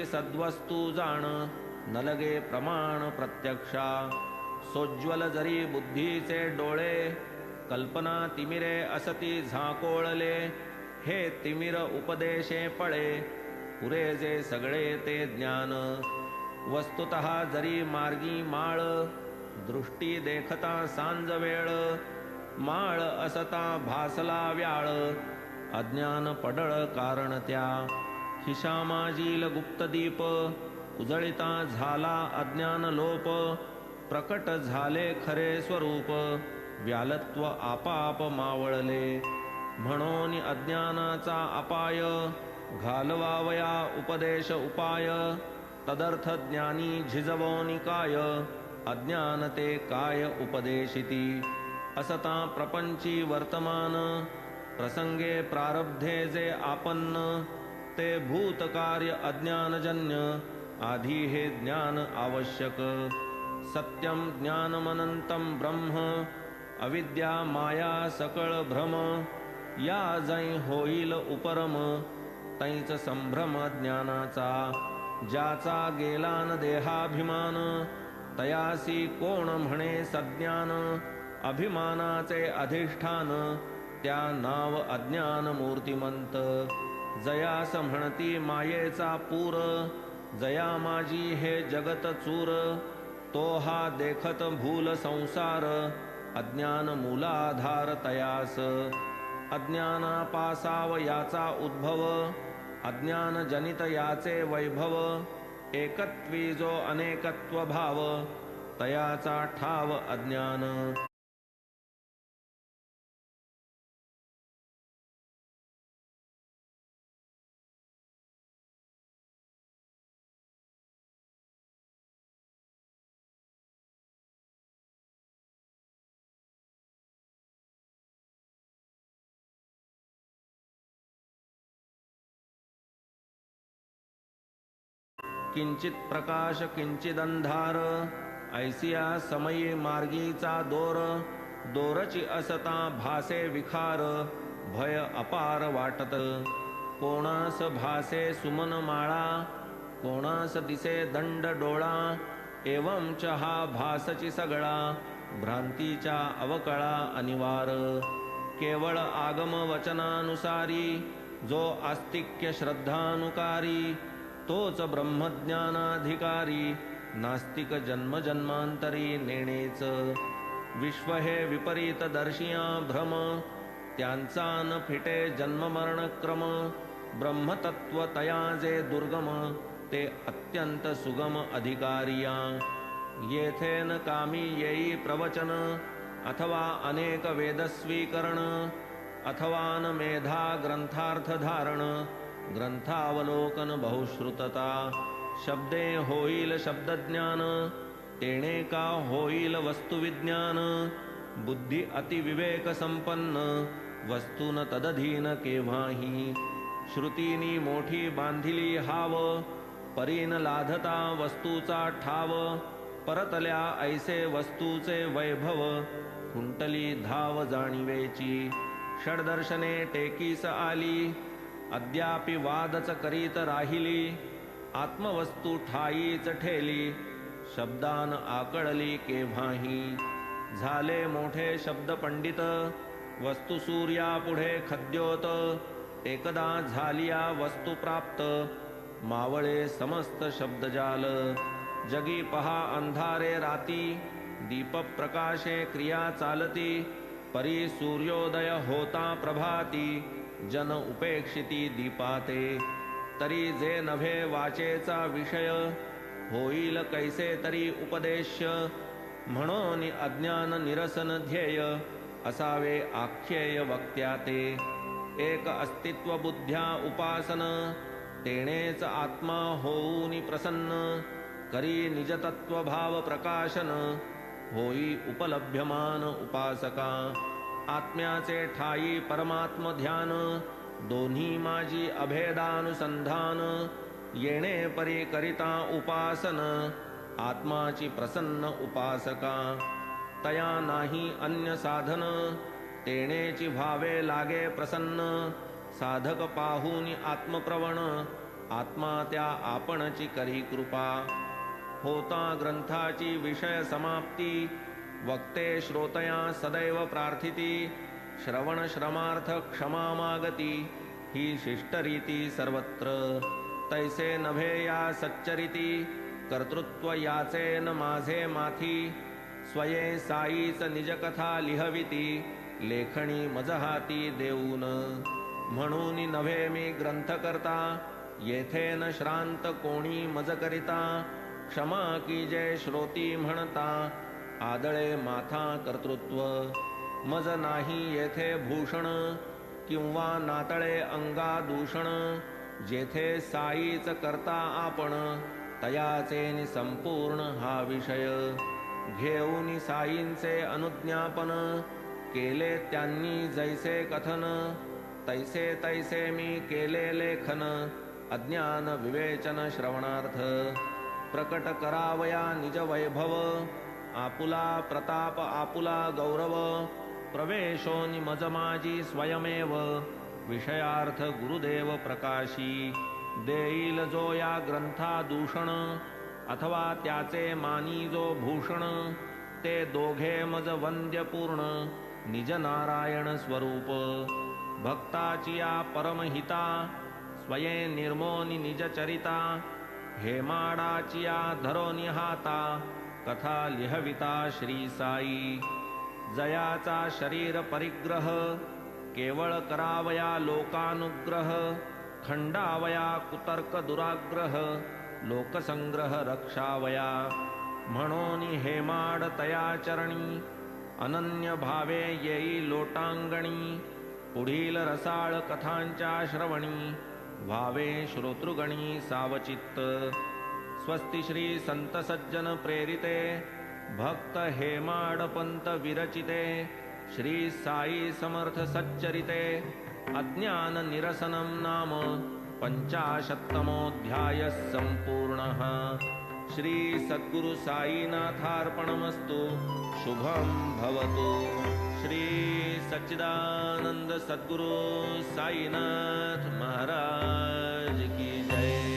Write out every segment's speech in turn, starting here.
तैची सद्वस्तू जाण न लगे प्रमाण प्रत्यक्षा सोज्वल जरी बुद्धीचे डोळे कल्पना तिमिरे असती झाकोळले हे तिमिर उपदेशे पळे पुरे जे सगळे ते ज्ञान वस्तुतः जरी मार्गी माळ दृष्टी देखता सांज वेळ माळ असता भासला व्याळ अज्ञान पडळ कारण त्या खिशामाजील गुप्तदीप उजळिता झाला अज्ञान लोप प्रकट झाले खरे स्वरूप व्यालत्व आपाप मावळले म्हणून अज्ञानाचा अपाय घालवावया उपदेश उपाय तदर्थ ज्ञानी झिजवोनी काय अज्ञान ते काय उपदेशिती असता प्रपंची वर्तमान प्रसंगे प्रारब्धे जे आपन्न ते भूतकार्य अज्ञानजन्य आधी हे ज्ञान आवश्यक सत्यम ज्ञानमनंतम ब्रह्म अविद्या माया सकळ भ्रम या जै होईल उपरम तैच संभ्रम ज्ञानाचा ज्याचा गेला न देहाभिमान तयासी कोण म्हणे सज्ञान अभिमानाचे अधिष्ठान त्या नाव अज्ञान मूर्तिमंत जयास म्हणती मायेचा पूर जया माझी हे जगत चूर तो हा देखत भूल संसार अज्ञान मूलाधार तयास अज्ञानापासाव याचा उद्भव अज्ञान जनित याचे वैभव एकत्वी जो अनेकत्व भाव तयाचा ठाव अज्ञान किंचित प्रकाश किंचित अंधार ऐसिया समयी मार्गीचा दोर दोरची असता भासे विखार भय अपार वाटत कोणास भासे सुमन माळा कोणास दिसे दंड डोळा एवंच हा भासची सगळा भ्रांतीच्या अवकळा अनिवार केवळ आगम वचनानुसारी जो आस्तिक्य श्रद्धानुकारी तोच ब्रह्मज्ञानाधिकारी नास्तिक जन्मजन्मांतरी नेणेच विश्व हे विपरीत दर्शिया भ्रम त्यांचा न फिटे जन्ममरणक्रम ब्रह्मतत्व तया जे दुर्गम ते अत्यंत सुगम अधिकारिया येथेन कामी येई प्रवचन अथवा अनेक वेदस्वीकरण अथवा न मेधा ग्रंथार्थ धारण ग्रंथावलोकन बहुश्रुतता शब्दे होईल शब्दज्ञान तेणे का होईल वस्तुविज्ञान बुद्धी अतिविवेक संपन्न वस्तून तदधीन केव्हाही श्रुतीनी मोठी बांधिली हाव परीन लाधता वस्तूचा ठाव परतल्या ऐसे वस्तूचे वैभव कुंटली धाव जाणीवेची षडदर्शने टेकीस आली अद्यापि वादच करीत राहिली आत्मवस्तू ठाईच ठेली शब्दान आकळली केव्हाही झाले मोठे शब्द पंडित वस्तू सूर्या पुढे खद्योत एकदा झालिया वस्तू प्राप्त मावळे समस्त शब्दजाल जगी पहा अंधारे राती दीप प्रकाशे क्रिया चालती परी सूर्योदय होता प्रभाती जन उपेक्षिती दीपाते तरी जे नभे वाचेचा विषय होईल कैसे तरी उपदेश्य म्हणून अज्ञान निरसन ध्येय असावे आख्येय वक्त्याते एक अस्तित्व बुद्ध्या उपासन तेणेच आत्मा होऊनी प्रसन्न करी निजतत्व भाव प्रकाशन होई उपलभ्यमान उपासका आत्म्याचे ठाई परमात्म ध्यान दोन्ही माझी अभेदानुसंधान येणे परी करिता उपासन आत्माची प्रसन्न उपासका तया नाही अन्य साधन तेणेची भावे लागे प्रसन्न साधक पाहूनी आत्मप्रवण आत्मा त्या आपणची करी कृपा. होता ग्रंथाची विषय समाप्ती, वक्ते श्रोतया सदैव प्रार्थिती. श्रवण श्रमार्थ क्षमा मागती, ही शिष्टरीती सर्वत्र. तैसे नभे या सच्चरिती, कर्तृत्व याचे न माझे माथी. स्वये साईच निज कथा लिहविती, लेखणी मज हाती देऊन. म्हणून नव्हे मी ग्रंथ करता, येथे न श्रांत कोणी मज करिता. क्षमा की जय श्रोती म्हणता, आदळे माथा कर्तृत्व. मज नाही येथे भूषण, किंवा नातळे अंगा दूषण. जेथे साईच करता आपण, तयाचे संपूर्ण हा विषय. घेऊन साईंचे अनुज्ञापन, केले त्यांनी जैसे कथन. तैसे तैसे मी केले लेखन, अज्ञान विवेचन श्रवणार्थ. प्रकट करावया निज वैभव, आपुला प्रताप आपुला गौरव. प्रवेशोनि मज माझी स्वयमेव, विषयार्थ गुरुदेव प्रकाशी. देईल जो या ग्रंथा दूषण, अथवा त्याचे मानी जो भूषण. ते दोघे मज वंद्य पूर्ण, निज नारायण स्वरूप. भक्ताची या परमहिता, स्वये निर्मोनी निज चरिता. हेमाडाची या धरोनी हाता, कथा लिहविता श्री साई. जयाचा शरीर परिग्रह, केवळ करावया लोकानुग्रह. खंडावया कुतर्क दुराग्रह, लोकसंग्रह रक्षावया. म्हणून हेमाड तया चरणी, अनन्य भावे येई लोटांगणी. पुढील रसाळ कथांच्या श्रवणी, व्हावे श्रोतृगणी सावचित्त. स्वस्ति श्री संत सज्जन प्रेरिते, भक्त हेमाड पंत विरचिते. श्री साई समर्थ सच्चरिते, अज्ञान निरसनं नाम पंचाशत्तमोऽध्याय संपूर्णः. श्री सद्गुरु साईनाथार्पणमस्तु. शुभं भवतु. श्री सच्चिदानंद सद्गुरु साईनाथ महाराज की जय.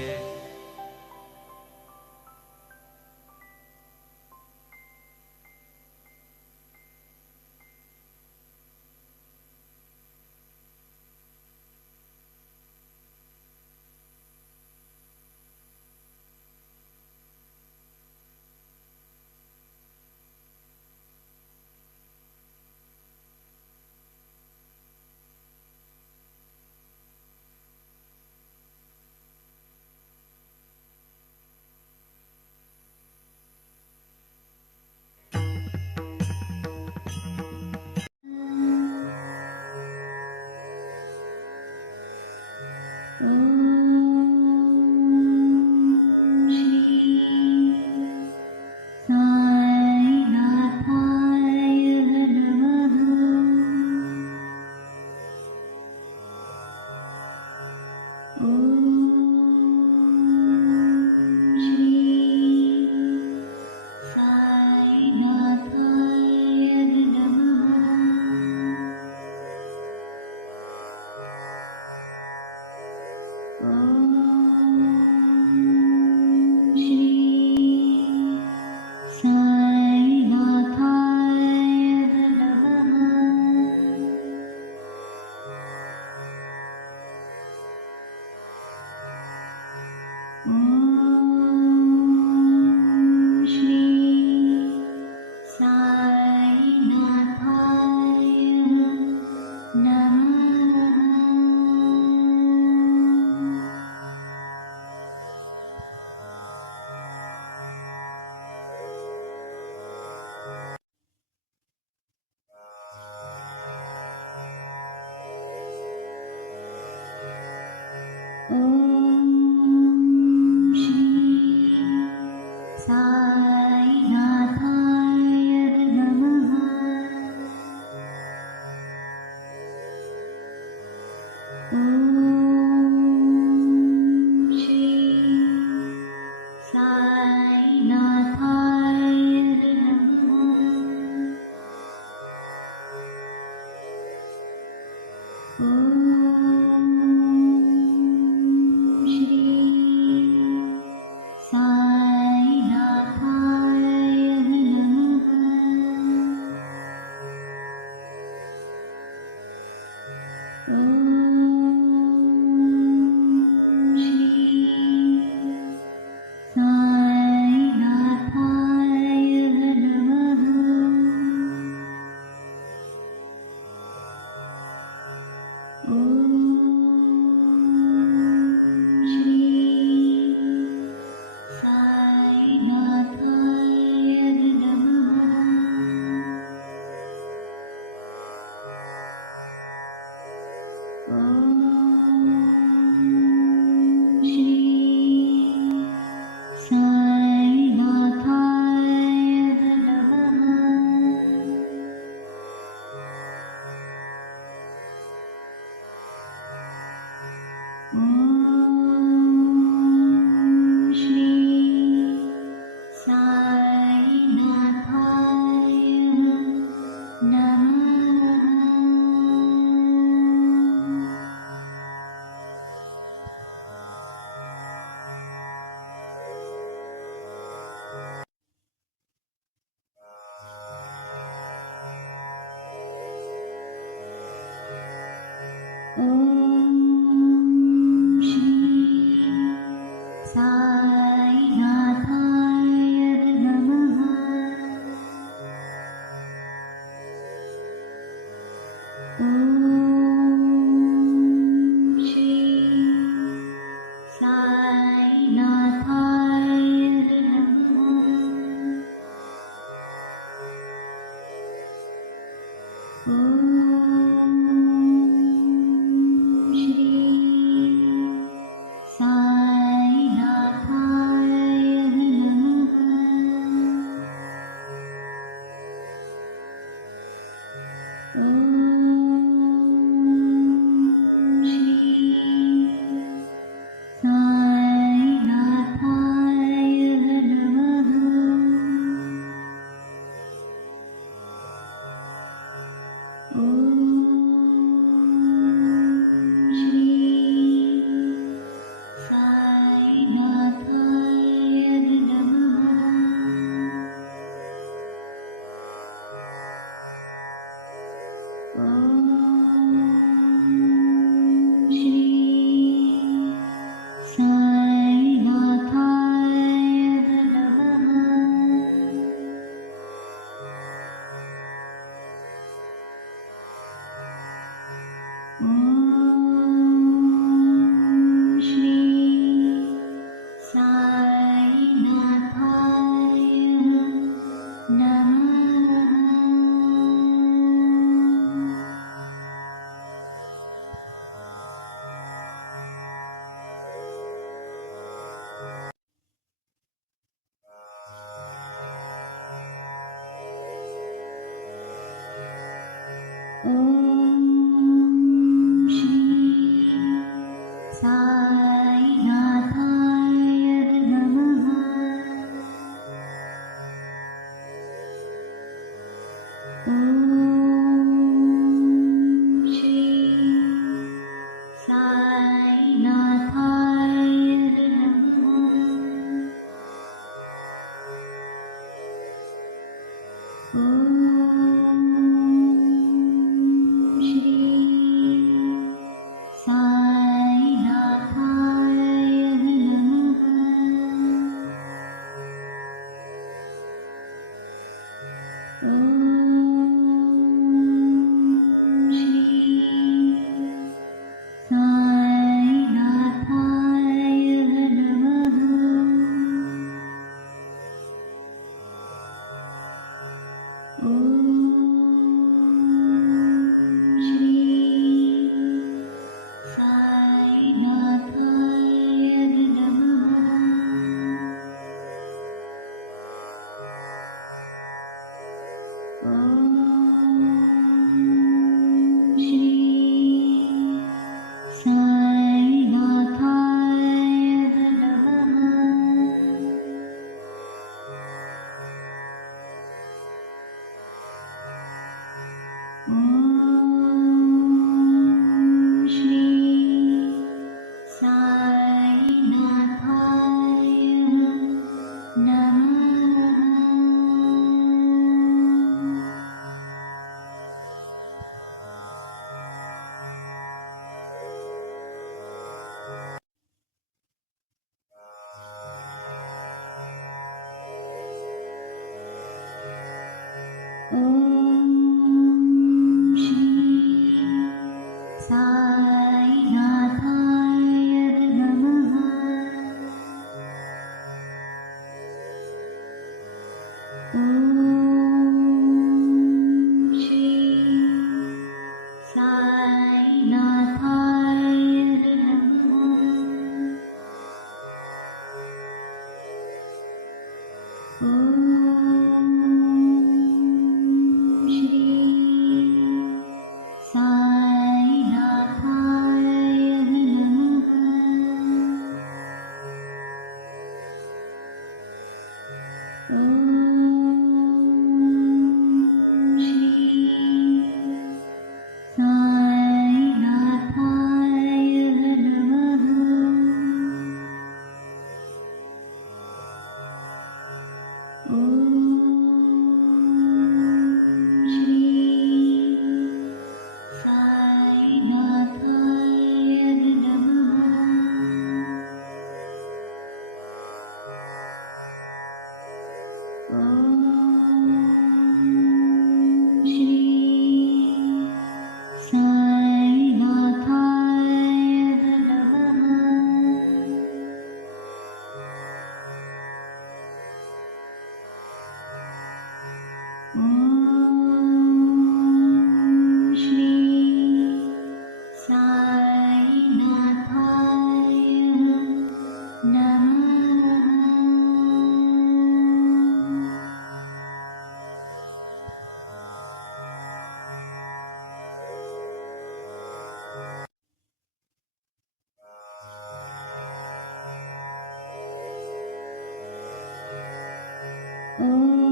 ॐ